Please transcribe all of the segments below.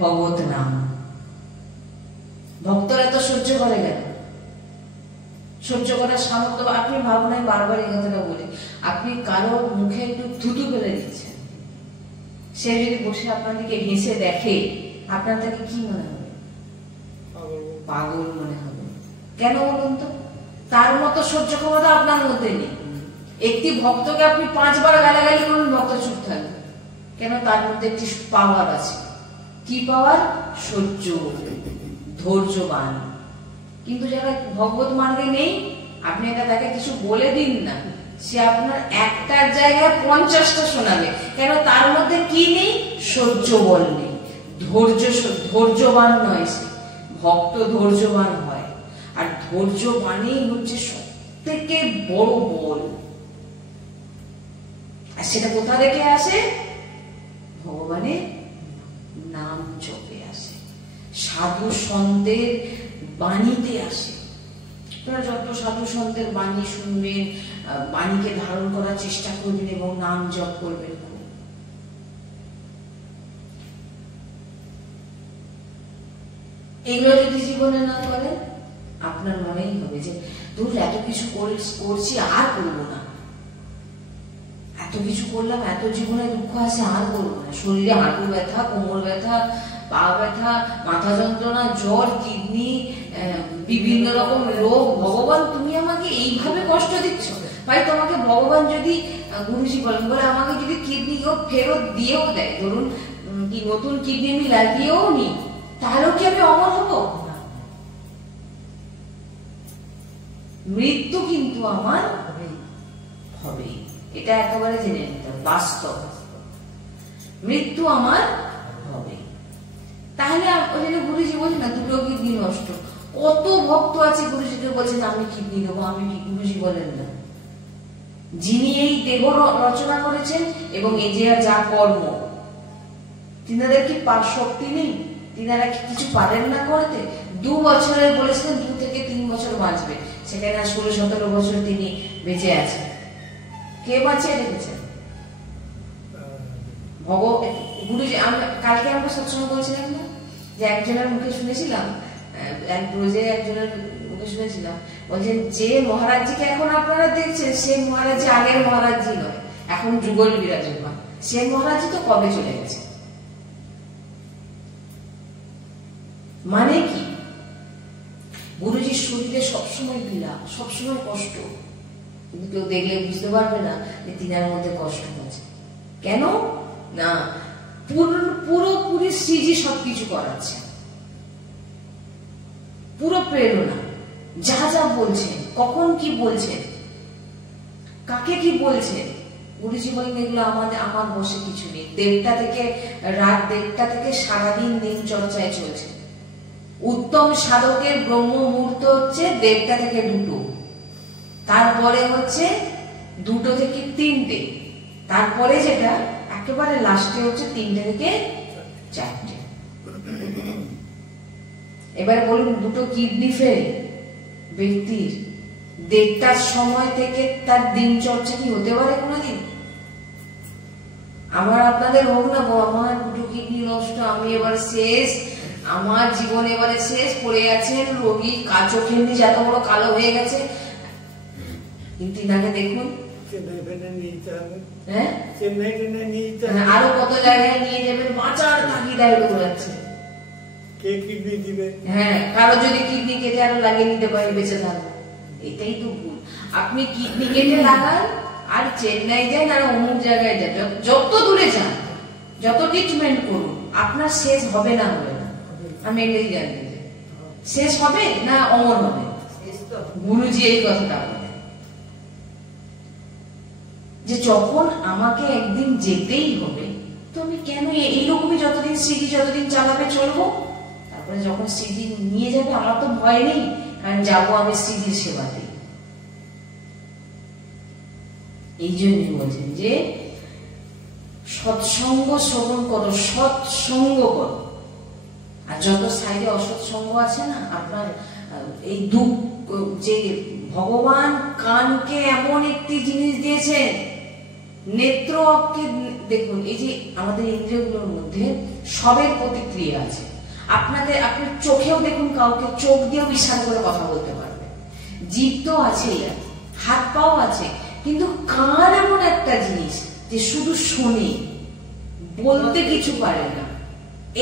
ভগবত নাম। ভক্তরা তো সহ্য করে কেন? সহ্য করার সামর্থ্য, আপনি ভাবুন, আমি বারবার এই কথাটা বলি, আপনি কারো মুখে একটু থুতু ফেলে দিচ্ছেন, সে যদি বসে আপনার দিকে হেসে দেখে, আপনার তাকে কি মনে হবে? পাগল মনে হবে। কেন বলুন তো? তার মতো সহ্য ক্ষমতা আপনার মধ্যে নেই। একটি ভক্তকে আপনি 5 বার গালাগালি করুন, ভক্ত চুপ থাকবে। কেন? তার মধ্যে একটি পাওয়ার আছে। কি পাওয়ার? সহ্য, ধৈর্যবান। কিন্তু যারা ভগবত মার্গে নেই, আপনি এটা তাকে কিছু বলে দিন না, সে আপনার একটার জায়গায় 50টা শোনাবে। কেন? তার মধ্যে কি নেই? সহ্য বল নেই, ধৈর্যবান নয় সে। ভক্ত ধৈর্যবান হয়, আর ধৈর্যবানই হচ্ছে সব থেকে বড় বল। আর সেটা কোথা থেকে আসে? ভগবানের নাম জপে আসে, সাধু সন্তের বাণীতে আসে। আপনারা যত সাধু সন্তের বাণী শুনবেন, বাণীকে ধারণ করার চেষ্টা করবেন এবং নাম জপ করবেন, এগুলো যদি জীবনে না করেন, আপনার মনেই হবে যে দূর, এত কিছু করছি আর করবো না, এত কিছু করলাম, এত জীবনে দুঃখ আছে আর করবো না। শরীরে হাঁটু ব্যথা, কোমর ব্যথা, পা ব্যথা, মাথা যন্ত্রণা, জ্বর, কিডনি, বিভিন্ন রকম রোগ। ভগবান তুমি আমাকে এইভাবে কষ্ট দিচ্ছ? ভাই, তোমাকে ভগবান যদি, গুরুজি বলে আমাকে যদি কিডনি ফেরত দিয়েও দেয়, ধরুন কি নতুন কিডনি আমি লাগিয়েও নি, তাহলেও কি আমি অমর হব? মৃত্যু কিন্তু আমার হবে, এটা একেবারে জেনে নিতে হবে, বাস্তব। মৃত্যু আমার হবে। তাহলে ওই জন্য গুরুজি বলছে না, 2টো কিডনি নষ্ট। কত ভক্ত আছে গুরুজিকে বলছেন আমি কিডনি দেবো, আমি কি? গুরুজি বলেন না, যিনি এই দেহ রচনা করেছেন এবং এই যে যা কর্ম, তিনাদের কি পাপ শক্তি নেই? তিনারা কি কিছু পারেন না করতে? 2 বছরের বলেছিলেন 2 থেকে 3 বছর বাঁচবে, সেখানে 16-17 বছর তিনি বেঁচে আছেন। কে বাঁচিয়ে রেখেছেন? গুরুজি। কালকে আমরা সৎসঙ্গ বলছিলাম না, যে একজনের মুখে শুনেছিলাম, একজনের মুখে শুনেছিলাম, বলছেন যে মহারাজজিকে এখন আপনারা দেখছেন, সে মহারাজজি আগের মহারাজজি নয়, এখন যুগল বিরাজমান। সে মহারাজজি তো কবে চলে গেছে। মানে কি? গুরুজির শরীরে সবসময় পীড়া, সবসময় কষ্ট, কিন্তু কেউ দেখলে বুঝতে পারবে না যে তিনার মধ্যে কষ্ট হচ্ছে। কেন না? পুরোপুরি শ্রীজি সবকিছু করাচ্ছে, পুরো প্রেরণা, যা যা বলছেন, কখন কি বলছেন, কাকে কি বলছেন, গুরুজি বলেন এগুলো আমার বসে কিছু নেই। রাত 1টা থেকে সারাদিন দিন চর্চায় চলছে। উত্তম সাধকের ব্রহ্ম মুহূর্ত হচ্ছে 1টা থেকে 2টো, তারপরে হচ্ছে 2টো থেকে 3টে, তারপরে যেটা একেবারে লাস্টে হচ্ছে 3টে থেকে 4টে। এবার বলুন, 2টো কিডনি ফেল ব্যক্তির 1:30টার সময় থেকে তার দিন চর্চা কি হতে পারে কোনোদিন? আমার আপনাদের হোক না, আমার 2টো কিডনি নষ্ট, আমি এবার শেষ, আমার জীবন এবারে শেষ, পড়ে আছেন রোগী, চোখের নিচে এত বড় কালো হয়ে গেছে। কিন্তু ইনাকে দেখুন, আরো কত জায়গায় নিয়ে যাবেন, বাঁচার তাগিদায় দৌড়াচ্ছে। হ্যাঁ, কারো যদি কিডনি কেটে আরো লাগিয়ে নিতে পারে, বেঁচে থাকবে। এটাই তো ভুল। আপনি কিডনি কেটে লাগান আর চেন্নাই যান আর অমুক জায়গায় যান, যত দূরে যান, যত ট্রিটমেন্ট করুন, আপনার শেষ হবে না, হবে না। আমি এটাই জানি, শেষ হবে না অমর হবে। গুরুজি এই কথাটা বলেন যে যখন আমাকে একদিন যেতেই হবে, তো আমি কেন এইরকমই যতদিন স্মৃতি যতদিন চালাবে চলবো। তারপরে যখন স্মৃতি নিয়ে যাবে, আমার তো ভয় নেই, কারণ যাবো আমি স্মৃতির সেবাতে। এই জন্যই বলছেন যে সৎসঙ্গ শ্রবণ করো, সৎসঙ্গ করো। আর যত সাইডে অসৎসঙ্গ আছে না, আপনার এই দুঃখ, যে ভগবান কানকে এমন একটি জিনিস দিয়েছেন, নেত্র অক্ষে দেখুন, এই যে আমাদের ইন্দ্রিয়গুলোর মধ্যে সবের প্রতিক্রিয়া আছে। আপনাদের আপনার চোখেও দেখুন, কাউকে চোখ দিয়েও ইশারা করে কথা বলতে পারবে, জিভ তো আছেই, হাত পাও আছে, কিন্তু কান এমন একটা জিনিস যে শুধু শোনে, বলতে কিছু পারে না।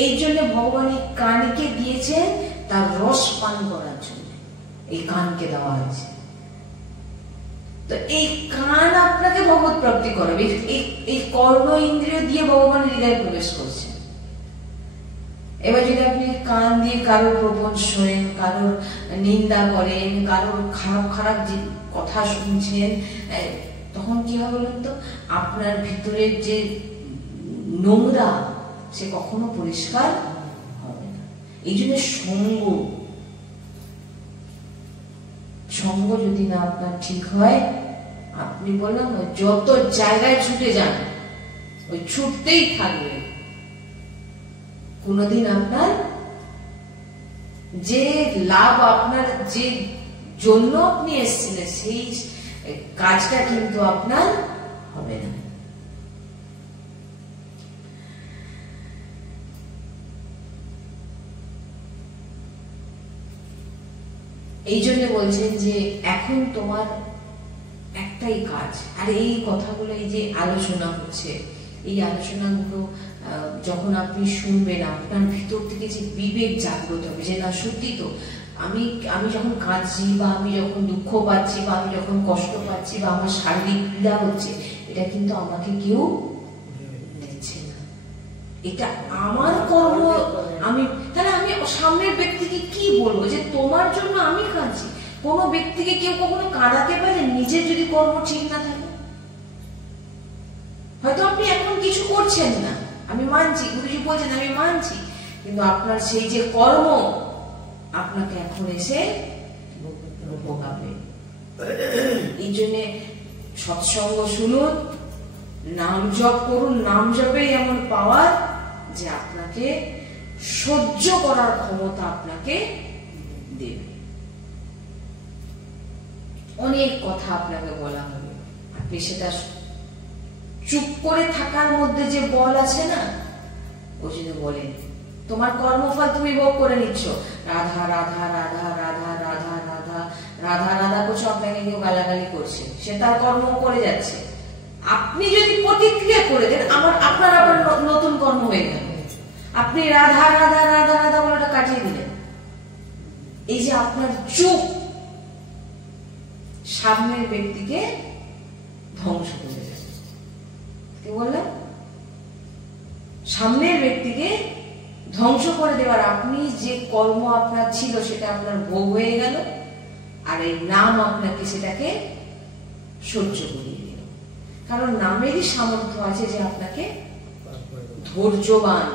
এই জন্য ভগবান এই কানকে দিয়েছেন তার রস পান করার জন্য, এই কানকে দেওয়া হয়েছে। তো এই কান আপনাকে ভগবত প্রাপ্তি করবে, এই কর্ণ ইন্দ্রিয় দিয়ে ভগবান হৃদয়ে প্রবেশ করছে। এবার যদি আপনি কান দিয়ে কারোর প্রবঞ্চ শোনেন, কারোর নিন্দা করেন, কারোর খারাপ খারাপ যে কথা শুনছেন, তখন কি হবে বলুন তো? আপনার ভিতরের যে নোংরা সে কখনো পরিষ্কার হবে না। এই জন্য সঙ্গ যদি না আপনার ঠিক হয়, আপনি বললাম না, যত জায়গায় ছুটে যান, ওই ছুটতেই থাকবে, কোনদিন আপনার যে লাভ, আপনার যে জন্য আপনি এসেছিলেন, সেই কাজটা কিন্তু আপনার হবে না। এই জন্য বলছেন যে এখন তোমার একটাই কাজ, আর এই কথাগুলো, এই যে আলোচনা হচ্ছে, এই আলোচনাগুলো যখন আপনি শুনবেন, আপনার ভিতর থেকে যে বিবেক জাগ্রত হবে যে না সত্যি তো, আমি যখন কাঁদছি, বা আমি যখন দুঃখ পাচ্ছি, বা আমি যখন কষ্ট পাচ্ছি, বা আমার শারীরিক পীড়া হচ্ছে, এটা কিন্তু আমাকে কেউ দিচ্ছে না, এটা আমার কর্ম। তাহলে আমি সামনের ব্যক্তিকে কি বলবো যে তোমার জন্য আমি কাঁদছি? কোন ব্যক্তিকে কেউ কখনো কাঁদাতে পারে নিজের যদি কর্ম ঠিক না থাকে? হয়তো আপনি এখন কিছু করছেন না, আমি মানছি, গুরুজি বলছেন আমি মানছি, কিন্তু আপনার সেই যে কর্ম আপনাকে এখন এসে ভোগাবে। এই জন্য সৎসঙ্গ শুনুন, নাম জপ করুন, নাম জপেই এমন পাওয়ার যে আপনাকে সহ্য করার ক্ষমতা আপনাকে দেবে। অনেক কথা আপনাকে বলা হবে, আপনি সেটা চুপ করে থাকার মধ্যে যে বল আছে না, ও যদি বলেন তোমার কর্মফল তুমি ভোগ করে নিচ্ছ, রাধা রাধা রাধা রাধা রাধা রাধা রাধা রাধা করছো, আপনাকে কেউ গালাগালি করছে, সে তার কর্ম করে যাচ্ছে। আপনি যদি প্রতিক্রিয়া করে দেন, আপনার আবার নতুন কর্ম হয়ে গেল, আপনি রাধা রাধা রাধা রাধা বলাটা কাটিয়ে দিলেন। এই যে আপনার চুপ সামনের ব্যক্তিকে ধ্বংস করে দেবে। কি বললেন? সামনের ব্যক্তিকে ধ্বংস করে দেওয়ার, আপনি যে কর্ম আপনার ছিল সেটা আপনার ভোগ হয়ে গেল, আর এই নাম আপনাকে সেটাকে সহ্য করিয়ে দিল। কারণ নামেরই সামর্থ্য আছে যে আপনাকে ধৈর্যবান।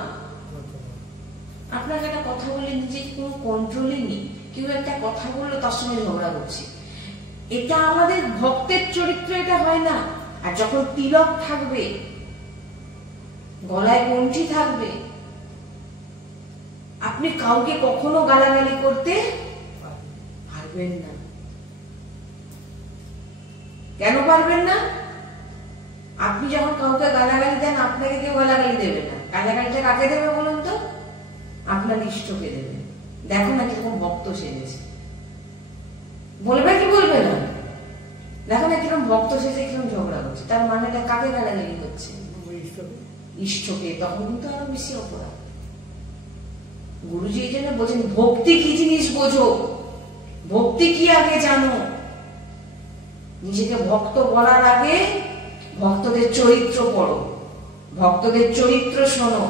আপনাকে একটা কথা বলে নিজে কোনো কন্ট্রোলই নেই, কেউ একটা কথা বললো তার সঙ্গে ঝগড়া করছে, এটা আমাদের ভক্তের চরিত্র, এটা হয় না। আর যখন তিলক থাকবে, গলায় কঞ্চি থাকবে, আপনি কাউকে কখনো গালাগালি করতে পারবেন না। কেন পারবেন না? আপনি যখন কাউকে গালাগালি দেন, আপনাকে কেউ গালাগালি দেবে না। গালাগালিটা কাকে দেবে বলুন তো? আপনার ইষ্টকে দেবে। দেখো না কিরকম ভক্ত সেজেছে, বলবে কি বলবে না? দেখো না কিরকম ভক্ত সেজে কিরকম ঝগড়া করছে, তার মানেটা কাকে গালাগালি করছে? ইষ্টকে। তখন কিন্তু আরো বেশি অপরাধ। গুরুজি এই জন্য বলছেন ভক্তি কি জিনিস বোঝো, ভক্তি কি আগে জানো। নিজেকে ভক্ত বলার আগে ভক্তদের চরিত্র পড়ো, ভক্তদের চরিত্র শোনো,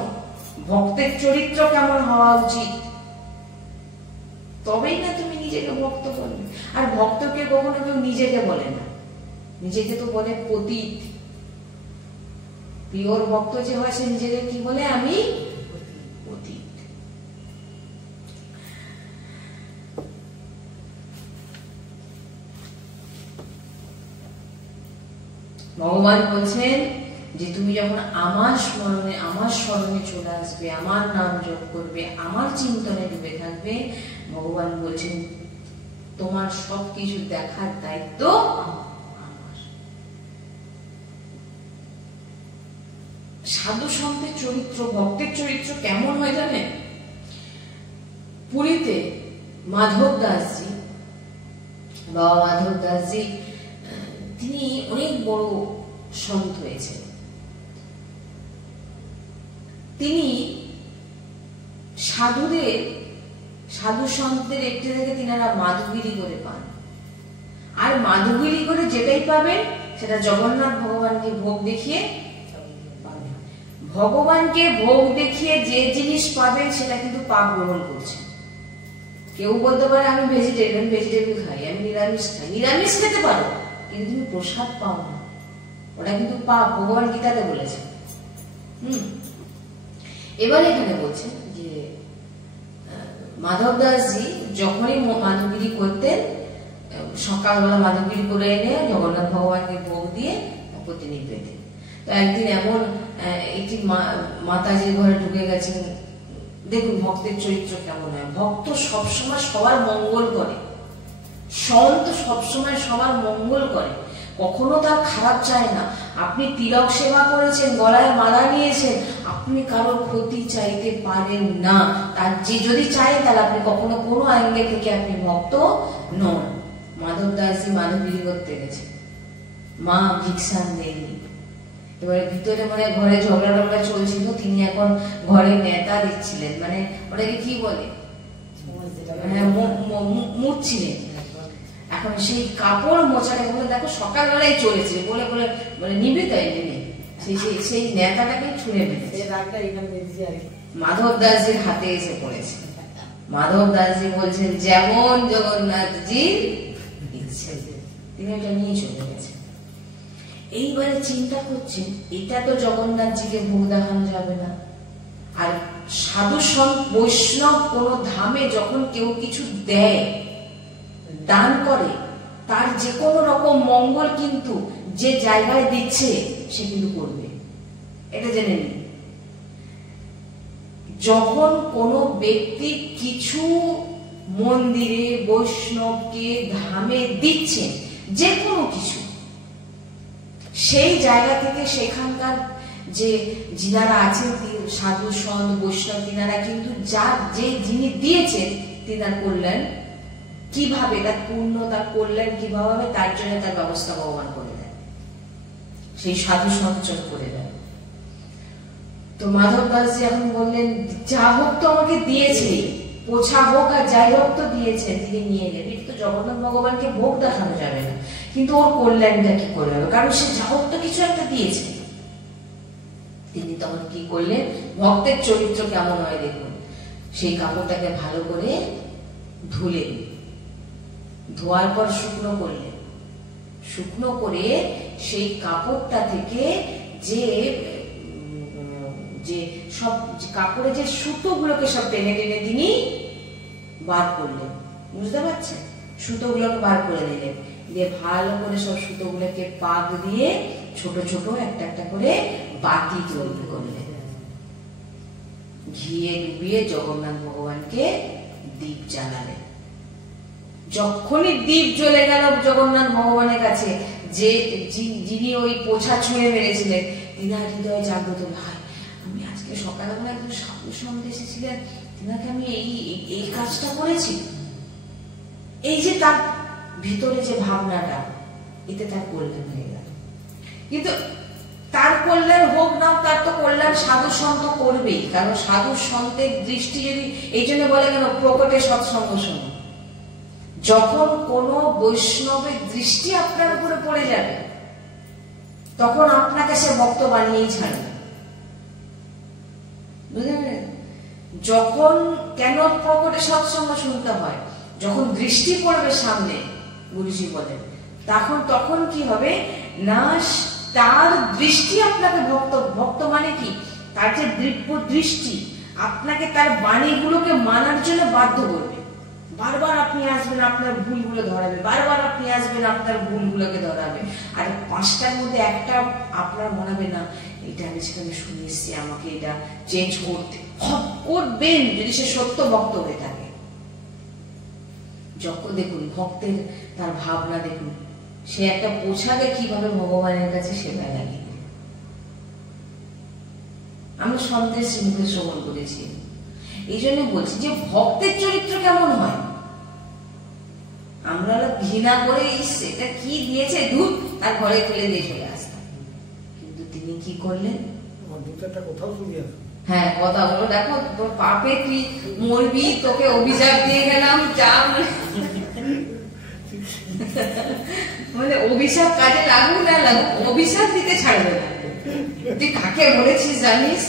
ভক্তের চরিত্র কেমন হওয়া উচিত, তবেই না তুমি নিজেকে ভক্ত বলবে। আর ভক্তকে কখনো কেউ নিজেকে বলে না, নিজেকে তো বলে পতিত। পিওর ভক্ত যে হয় সে নিজেকে কি বলে? আমি পতিত। ভগবান বলছেন যে তুমি যখন আমার স্মরণে চলে আসবে, আমার নাম জপ করবে, আমার চিন্তনে ডুবে থাকবে, ভগবান বলছেন তোমার সবকিছু দেখার দায়িত্ব আমার। সাধু সন্তের চরিত্র, ভক্তের চরিত্র কেমন হয় জানেন? পুরীতে মাধব দাসজি, বাবা মাধব দাসজি, তিনি অনেক বড় সন্ত হয়েছেন। তিনি সাধু সন্তের একটি থেকে তিনারা মাধুগিরি করে পান, আর মাধুগিরি করে যেটাই পাবেন সেটা জগন্নাথ ভগবানকে ভোগ দেখিয়ে পাবেন। ভগবানকে ভোগ দেখিয়ে যে জিনিস পাবেন সেটা কিন্তু পাপ গ্রহণ করছেন। কেউ বলতে পারে আমি ভেজিটেবল খাই, আমি নিরামিষ খাই, নিরামিষ খেতে পারো, কিন্তু তুমি প্রসাদ পাও না, ওটা কিন্তু পাপ, ভগবান গীতাতে বলেছেন। এবার এখানে বলছেন যে মাধব দাসজি যখনই মাধবগিরি করতেন, সকালবেলা মাধবগিরি করে এনে জগন্নাথ ভগবানকে ভোগ দিয়ে তারপর তিনি পেতেন। তো একদিন এমন একটি মাতাজির ঘরে ঢুকে গেছেন। দেখুন ভক্তের চরিত্র কেমন হয়। ভক্ত সবসময় সবার মঙ্গল করে, সন্ত সবসময় সবার মঙ্গল করে, কখনো তার খারাপ চায় না। আপনি তিলক সেবা করেছেন, গলায় মালা নিয়েছেন, আপনি কারোর ক্ষতি চাইতে পারেন না। তার যে যদি চায় তাহলে আপনি কখনো কোনো অ্যাঙ্গেল থেকে আপনি ভক্ত নন। মাধব দাসজি মাধবগিরি করতে গেছে, মা ভিক্ষান দেননি। এবারে ভিতরে মানে ঘরে ঝগড়া টগড়া চলছিল, তিনি এখন ঘরে নেতা দিচ্ছিলেন, মানে ওটাকে কি বলে, মুড়ছিলেন। এখন সেই কাপড় মোছাটা বলে দেখো সকালবেলায় চলেছে বলে বলে মানে নিবে তাই সেই নেতাটাকে ছুঁড়ে মেরেছে, মাধব দাসজির হাতে এসে পড়েছে। মাধব দাসজি বলছেন যেমন জগন্নাথজির ইচ্ছে, তিনি ওটা নিয়ে চলে গেছেন। এইবারে চিন্তা করছেন এটা তো জগন্নাথজিকে ভোগ দেখানো যাবে না। আর সাধু সন্ত বৈষ্ণব কোন ধামে যখন কেউ কিছু দেয়, দান করে, তার যে কোনো রকম মঙ্গল কিন্তু যে জায়গায় দিচ্ছে সে কিন্তু করবে, এটা জেনে নিন। যখন কোনো ব্যক্তি কিছু মন্দিরে বৈষ্ণবকে ধামে দিচ্ছে, যে কোনো কিছু, সেই জায়গা থেকে সেখানকার যে যিনারা আছেন সাধু সন্ত বৈষ্ণব, তিনারা কিন্তু যে যিনি দিয়েছেন তিনার কল্যাণ কিভাবে, তার পূর্ণ তার কল্যাণ কিভাবে হবে তার জন্য তার ব্যবস্থা ভগবান করে দেন, সেই সাধু সঞ্চয় করে দেন। তো মাধব দাসজি এখন বললেন যা হোক তো আমাকে দিয়েছে, পোছা হোক আর যাই হোক তো দিয়েছে, তিনি নিয়ে গেলেন। তো জগন্নাথ ভগবানকে ভোগ দেখানো যাবে না, কিন্তু ওর কল্যাণটা কি করে হবে, কারণ সে যা হোক তো কিছু একটা দিয়েছে। তিনি তখন কি করলেন, ভক্তের চরিত্র কেমন হয় দেখুন, সেই কাপড়টাকে ভালো করে ধুলেন, ধোয়ার পর শুকনো করলেন, শুকনো করে সেই কাপড়টা থেকে যে সব কাপড়ে যে সুতো গুলোকে সব টেনে টেনে তিনি বার করলেন, বুঝতে পারছেন, সুতো গুলোকে বার করে দিলেন, দিয়ে ভালো করে সব সুতো গুলোকে পাক দিয়ে ছোট ছোট একটা একটা করে বাটি তৈরি করলেন, ঘিয়ে ডুবিয়ে জগন্নাথ ভগবানকে দীপ জ্বালালেন। যখনই দীপ জ্বলে গেল জগন্নাথ ভগবানের কাছে, যে যিনি ওই পোছা ছুঁয়ে মেরেছিলেন, তিনার হৃদয়ে জাগ্রত, ভাই আমি আজকে সকালবেলা একজন সাধু সন্ত এসেছিলেন, তিনাকে আমি এই কাজটা করেছি। এই যে তার ভিতরে যে ভাবনাটা, এতে তার কল্যাণ হয়ে গেল। কিন্তু তার কল্যাণ হোক না, তার তো কল্যাণ সাধু সন্ত করবেই, কারণ সাধু সন্তের দৃষ্টি যদি, এই জন্য বলে কেন প্রকটে সৎসঙ্গ শোনো, যখন কোন বৈষ্ণবের দৃষ্টি আপনার উপরে পড়ে যাবে তখন আপনাকে সে ভক্ত বানিয়েই ছাড়বে, বুঝলেন? যখন কেন প্রকটে সৎসঙ্গ শুনতে হয়, যখন দৃষ্টি পড়বে সামনে, গুরুজি বলেন, তখন কি হবে না, তার দৃষ্টি আপনাকে ভক্ত মানে কি, তার যে দিব্য দৃষ্টি আপনাকে তার বাণীগুলোকে মানার জন্য বাধ্য করবে। বারবার আপনি আসবেন, আপনার ভুলগুলো ধরাবে, বারবার আপনি আসবেন, আপনার ভুলগুলোকে ধরাবে, আর পাঁচটার মধ্যে একটা আপনার মনে হবে না এটা আমি সেখানে শুনে এসছি, আমাকে এটা চেঞ্জ করতে করবেন, যদি সে সত্য ভক্ত হয়ে থাকে। যখন দেখুন ভক্তের তার ভাবনা দেখুন, সে একটা পোশাকে কিভাবে ভগবানের কাছে সেবা লাগিয়ে, আমি সন্তের মুখে শ্রবণ করেছি। এই জন্য বলছি যে ভক্তের চরিত্র কেমন হয়। আমরা ঘৃণা করে এটা কি দিয়েছে দুধ, তার ঘরে ফেলে দিয়ে চলে আসতাম। কিন্তু তিনি কি করলেন, হ্যাঁ কথা বলো, দেখো তোর পাপে তুই মরবি, তোকে অভিশাপ দিয়ে গেলাম, যা মানে অভিশাপ কাজে লাগুক না লাগুক, অভিশাপ দিতে ছাড়বে না। তুই কাকে বলেছিস জানিস,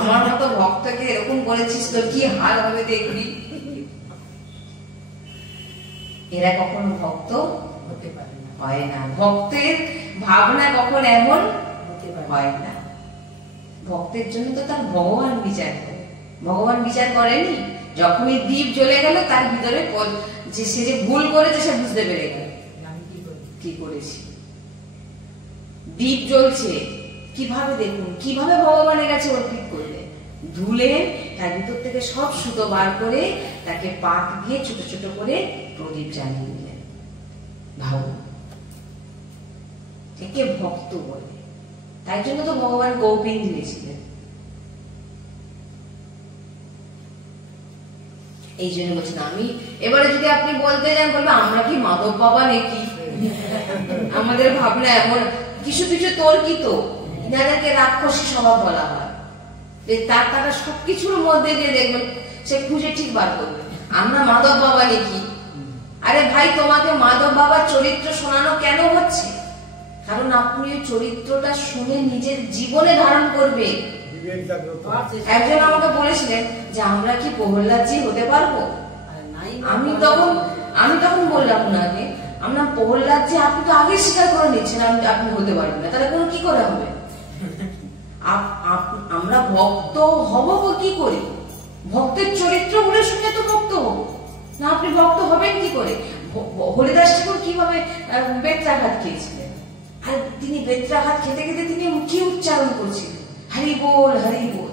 আমার মতো ভক্তকে এরকম করেছিস, তোর কি হাল হবে দেখবি। এরা কখনো ভক্ত হতে পারে না, হয় না। ভক্তের ভাবনা কখন এমন হয় না। ভক্তের জন্য তো তার ভগবান বিচার করে। ভগবান বিচার করেনি, যখনই দ্বীপ জ্বলে গেল তার ভিতরে যে সে যে ভুল করেছে সে বুঝতে পেরে গেল কি করেছি। দ্বীপ জ্বলছে কিভাবে, দেখুন কিভাবে ভগবানের কাছে অর্পিত করলে, ধুলে তার ভিতর থেকে সব সুতো বার করে তাকে পাক দিয়ে ছোট ছোট করে প্রদীপ জ্বালিয়ে দিলেন। ভাবুন, একে ভক্ত বলে। তাই জন্য তো ভগবান কৌপিন দিয়েছিলেন। এই জন্য বলছেন আমি এবারে যদি আপনি বলতে যান, বলবে আমরা কি মাধব বাবা নাকি, আমাদের ভাবনা এমন। কিছু কিছু তর্কিত, ইনাদেরকে রাক্ষসী স্বভাব বলা হয়, যে তারা সবকিছুর মধ্যে দিয়ে দেখবেন সে খুঁজে ঠিক বার করবে আমরা মাধব বাবা নাকি। আরে ভাই, তোমাকে মাধব বাবার চরিত্র শোনানো কেন হচ্ছে? কারণ আপনি ওই চরিত্রটা শুনে নিজের জীবনে ধারণ করবে। একজন আমাকে বলেছিলেন যে আমরা কি প্রহ্লাদজি হতে পারবো। আমি তখন বললাম ওনাকে, আমরা প্রহ্লাদজি, আপনি তো আগে স্বীকার করে নিচ্ছেন আপনি হতে পারবেন না, তাহলে কোনো কি করে হবে? আমরা ভক্ত হব কি করে? ভক্তের চরিত্র গুলো শুনে তো ভক্ত হব না। আপনি ভক্ত হবেন কি করে? হরিদাস ঠাকুর কিভাবে বেত্রাঘাত খেয়েছিলেন, আর তিনি বেত্রাঘাত খেতে খেতে তিনি কি উচ্চারণ করছিলেন, হরি বল হরি বল।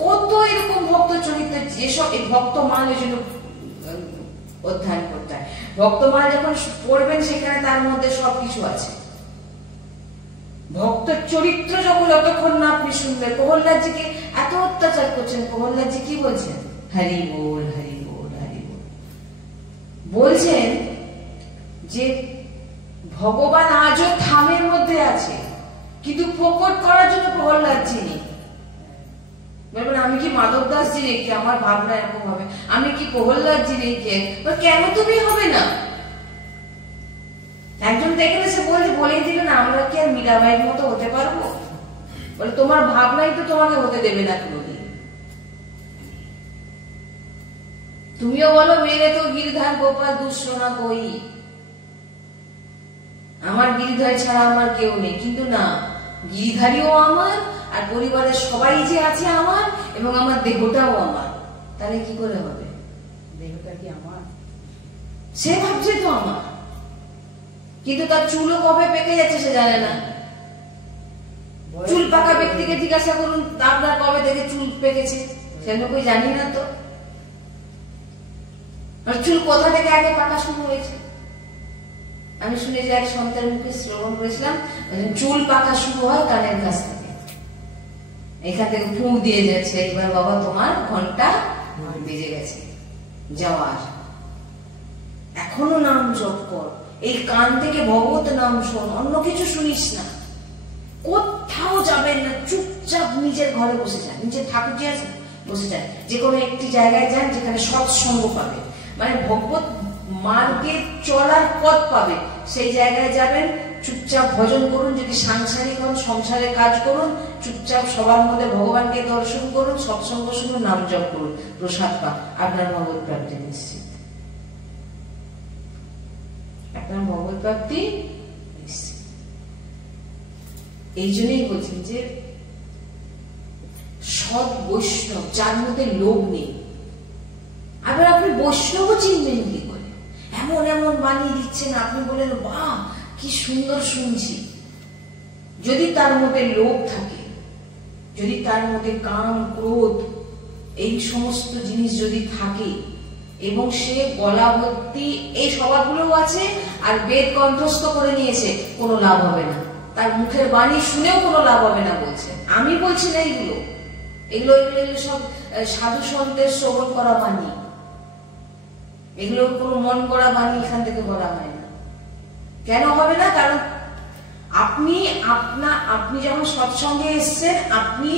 কত এরকম ভক্ত চরিত্র, যেসব এই ভক্তমালের জন্য অধ্যয়ন করতে হয়। ভক্তমাল যখন পড়বেন সেখানে তার মধ্যে সবকিছু আছে। ভক্ত চরিত্র যখন যতক্ষণ না আপনি শুনবেন, প্রহ্লাদজিকে এত অত্যাচার করছেন, প্রহ্লাদজি কি বলছেন, হরি বল হরি বল হরি বল। বলছেন যে ভগবান আজও থামের মধ্যে আছে, কিন্তু প্রকট করার জন্য প্রহ্লাদজি নেই। বলবেন আমি কি মাধব দাসজি নাকি, আমার ভাবনা এরকম হবে, আমি কি প্রহ্লাদজি নাকি, কেন তুমি হবে না? একজন দেখলে সে বলে দিল না, আমরা কি আর মীরাবাইয়ের মতো হতে পারবো? বলে তোমার ভাবনাই তো তোমাকে হতে দেবে না কোনোদিন। তুমিও বলো মেরে তো গিরধার গোপাল দুঃশোনা কই, আমার গিরিধারী ছাড়া আমার কেউ নেই। কিন্তু না, গিরিধারীও আমার, আর পরিবারের সবাই যে আছে আমার, এবং আমার দেহটাও আমার। তাহলে কি করে হবে? দেহটা কি আমার? সে ভাবছে তো আমার, কিন্তু তার চুলও কবে পেকে যাচ্ছে সে জানে না। চুল পাকা ব্যক্তিকে জিজ্ঞাসা করুন আপনার কবে থেকে চুল পেকেছে, সেটা কই জানি না তো। আর চুল কোথা থেকে আগে পাকা শুরু হয়েছে? আমি শুনেছি এক সন্তের মুখে শ্রবণ করেছিলাম, চুল পাকা শুরু হয় কানের কাছ থেকে, এখান থেকে ফুঁক দিয়ে যাচ্ছে, এবার বাবা তোমার ঘন্টা বেজে গেছে যাওয়ার, এখনো নাম জপ কর, এই কান থেকে ভগবত নাম শোন, অন্য কিছু শুনিস না, কোথাও যাবেন না, চুপচাপ নিজের ঘরে বসে যান, নিজের ঠাকুর যে আছে বসে যান, যে কোনো একটি জায়গায় যান যেখানে সৎসঙ্গ পাবে, মানে ভগবত মার্গে চলার পথ পাবে, সেই জায়গায় যাবেন, চুপচাপ ভজন করুন, যদি সাংসারিক হন সংসারের কাজ করুন, চুপচাপ সবার মধ্যে ভগবানকে দর্শন করুন, সৎসঙ্গ শুনুন, নাম জপ করুন, প্রসাদ পান, আপনার ভগবত প্রাপ্তি নিশ্চিত। আপনার ভগবত প্রাপ্তি নিশ্চিত। এই জন্যই বলছেন যে সৎ বৈষ্ণব যার মধ্যে লোভ নেই। আবার আপনি বৈষ্ণব চিনবেন কি করে? এমন এমন বানিয়ে দিচ্ছেন, আপনি বলেন বাহ কি সুন্দর শুনছি। যদি তার মধ্যে লোভ থাকে, যদি তার মধ্যে কাম ক্রোধ এই সমস্ত জিনিস যদি থাকে, এবং সে গলা ভর্তি এই স্বভাবগুলো আছে, আর বেদ কণ্ঠস্থ করে নিয়েছে, কোনো লাভ হবে না। তার মুখের বাণী শুনেও কোনো লাভ হবে না বলছেন। আমি বলছি না এগুলো এগুলো এগুলো সব সাধু সন্তের শ্রবণ করা বাণী, এগুলো কোনো মন করা বাণী এখান থেকে বলা হয় না। কেন হবে না? কারণ আপনি যখন সৎসঙ্গে এসছেন, আপনি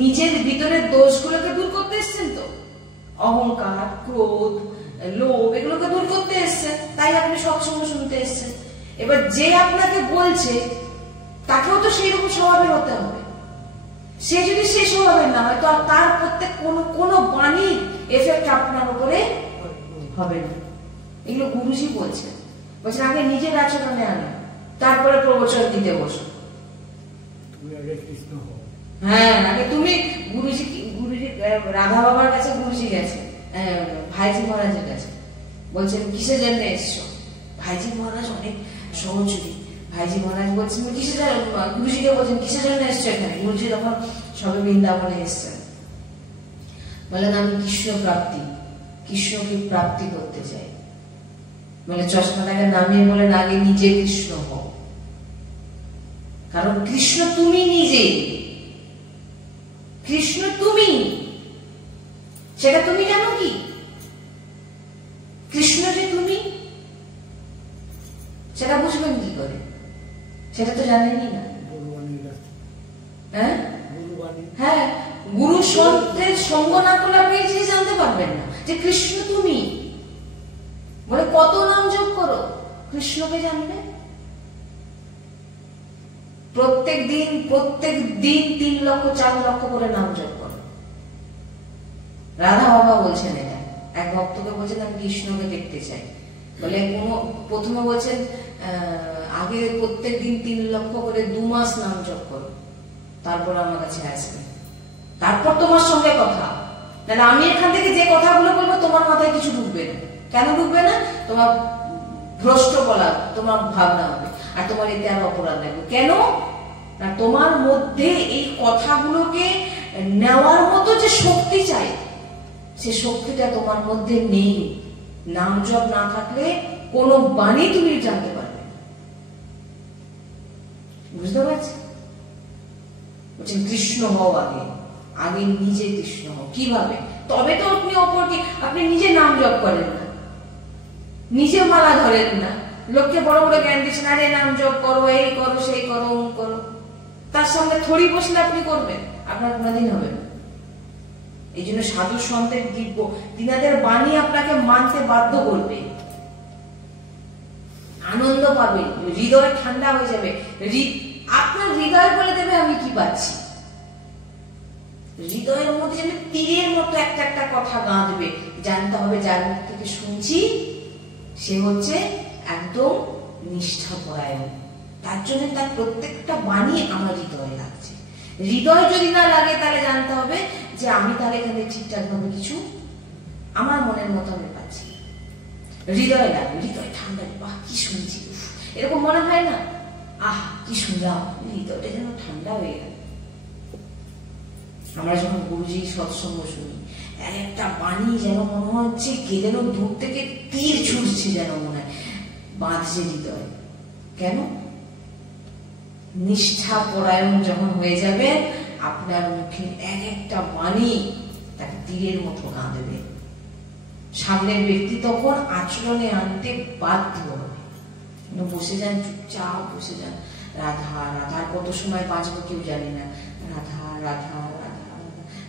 নিজের ভিতরের দোষগুলোকে দূর করতে এসছেন, তো অহংকার, ক্রোধ, লোভ এগুলোকে দূর করতে এসছেন, তাই আপনি সৎসঙ্গ শুনতে এসছেন। এবার যে আপনাকে বলছে তাকেও তো সেই রকম স্বভাবের হতে হবে। সে যদি সে স্বভাবের না হয়, তো তার প্রত্যেক কোনো বাণীর এফেক্ট আপনার উপরে হবে না। এগুলো গুরুজি বলছেন আগে নিজের আচরণে আনো, তারপরে প্রবচন দিতে বসো। হ্যাঁ, আগে তুমি গুরুজি রাধা বাবার কাছে গুরুজি গেছে, ভাইজি মহারাজের কাছে, বলছেন কিসের জন্য এসছো? ভাইজি মহারাজ অনেক সহযোগী। ভাইজি মহারাজ বলছেন কিসের, গুরুজিকে বলছেন কিসের জন্য এসছো এখানে? গুরুজি তখন সবে বৃন্দাবনে এসছেন। বলেন আমি কৃষ্ণকে প্রাপ্তি করতে চাই। মানে চশমাটাকে নামিয়ে বলেন আগে নিজে কৃষ্ণ হও, কারণ কৃষ্ণ তুমি নিজে, কৃষ্ণ তুমি, সেটা তুমি জানো কি? কৃষ্ণ যে তুমি, সেটা বুঝবেন কি করে? সেটা তো জানেনই না। হ্যাঁ, গুরু সন্তের সঙ্গ না করলে আপনি এই জিনিস জানতে পারবেন না যে কৃষ্ণ তুমি। বলে কত নাম জপ করো, কৃষ্ণকে জানবে। প্রত্যেক দিন 3 লক্ষ 4 লক্ষ করে নাম জপ করো। রাধা বাবা বলছেন এটা, এক ভক্তকে বলছেন আমি কৃষ্ণকে দেখতে চাই। বলে প্রথমে বলছেন আগে প্রত্যেক দিন 3 লক্ষ করে 2 মাস নাম জপ করো, তারপর আমার কাছে আসবে, তারপর তোমার সঙ্গে কথা। না আমি এখান থেকে যে কথাগুলো বলবো তোমার মাথায় কিছু ঢুকবে না। কেন ঢুকবে না? তোমার ভ্রষ্ট বলা তোমার ভাবনা হবে, আর তোমার এতে আর অপরাধ লাগবে। কেন না তোমার মধ্যে এই কথাগুলোকে নেওয়ার মতো যে শক্তি চাই, সে শক্তিটা তোমার মধ্যে নেই। নাম জপ না থাকলে কোনো বাণী তুমি জানতে পারবে না। বুঝতে পারছি? বলছেন কৃষ্ণ হও আগে নিজে কৃষ্ণ হও। কিভাবে? তবে তো আপনি অপরকে, আপনি নিজে নাম জপ করেন না, নিজে মালা ধরেন না, লোককে বড় বড় জ্ঞান দিচ্ছেন, আরে নাম জপ করো, এই করো, সেই করো, অমুক করো। তার সঙ্গে থরি বসলে আপনি করবেন, আপনার কোনোদিন হবে না। এই জন্য সাধু সন্তের দিব্য তিনাদের বাণী আপনাকে মানতে বাধ্য করবে, আনন্দ পাবে, হৃদয় ঠান্ডা হয়ে যাবে। আপনার হৃদয় বলে দেবে আমি কি পাচ্ছি। হৃদয়ের মধ্যে যেন তীরের মতো একটা একটা কথা গাঁথবে। জানতে হবে যার মুখ থেকে শুনছি সে হচ্ছে একদম নিষ্ঠাপরায়ণ, তার জন্য তার প্রত্যেকটা বাণী আমার হৃদয়ে লাগছে। হৃদয় যদি না লাগে তাহলে জানতে হবে যে আমি তাহলে এখানে ঠিকঠাক ভাবে কিছু আমার মনের মতো আমি পাচ্ছি। হৃদয় লাগবে, হৃদয় ঠান্ডা, বাহ কি শুনছি, এরকম মনে হয় না? আহ কি শুনলাম, হৃদয়টা যেন ঠান্ডা হয়ে গেল। আমরা যখন গুরুজি সৎসঙ্গ শুনি, একটা বাণী যেন মনে হচ্ছে কে যেন দূর থেকে তীর ছুটছে, যেন মনে হয় বাঁধছে হৃদয়। কেন? নিষ্ঠা পরায়ণ যখন হয়ে যাবে, আপনার মুখে এক একটা বাণী তাকে তীরের মতো কাঁদবে। সামনের ব্যক্তি তখন আচরণে আনতে বাধ্য হবে। বসে যান, চুপচাপ বসে যান। রাধা রাধার কত সময় বাঁচবো কেউ জানি না, রাধা রাধা রাধা,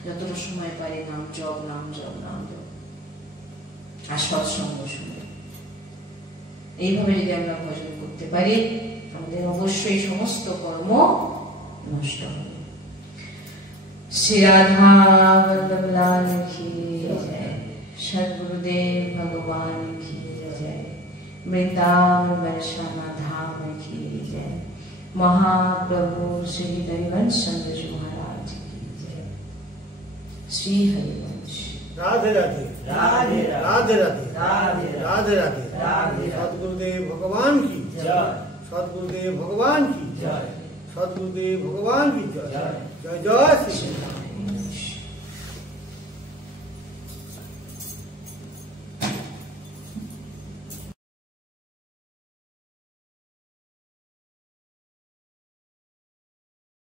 যতটা সময় পারে নাম জপ, নাম জপ, নাম জপ, আর সৎসঙ্গ শুনবে। এইভাবে যদি আমরা ভজন করতে পারি, আমাদের অবশ্যই সমস্ত কর্ম নষ্ট হবে। শ্রী রাধা বল্লভ লাল কি জয়, সদ্গুরুদেব ভগবান কি জয়, वृंदावन बरसाना धाम की जय, महाप्रभु श्री हरिवंश जी महाराज की जय। श्री हरिवंश। राधे राधे राधे राधे राधे राधे राधे राधे राधे। सद्गुरुदेव भगवान की जय, सद्गुरुदेव भगवान की जय, सद्गुरुदेव भगवान की जय। जय जय श्री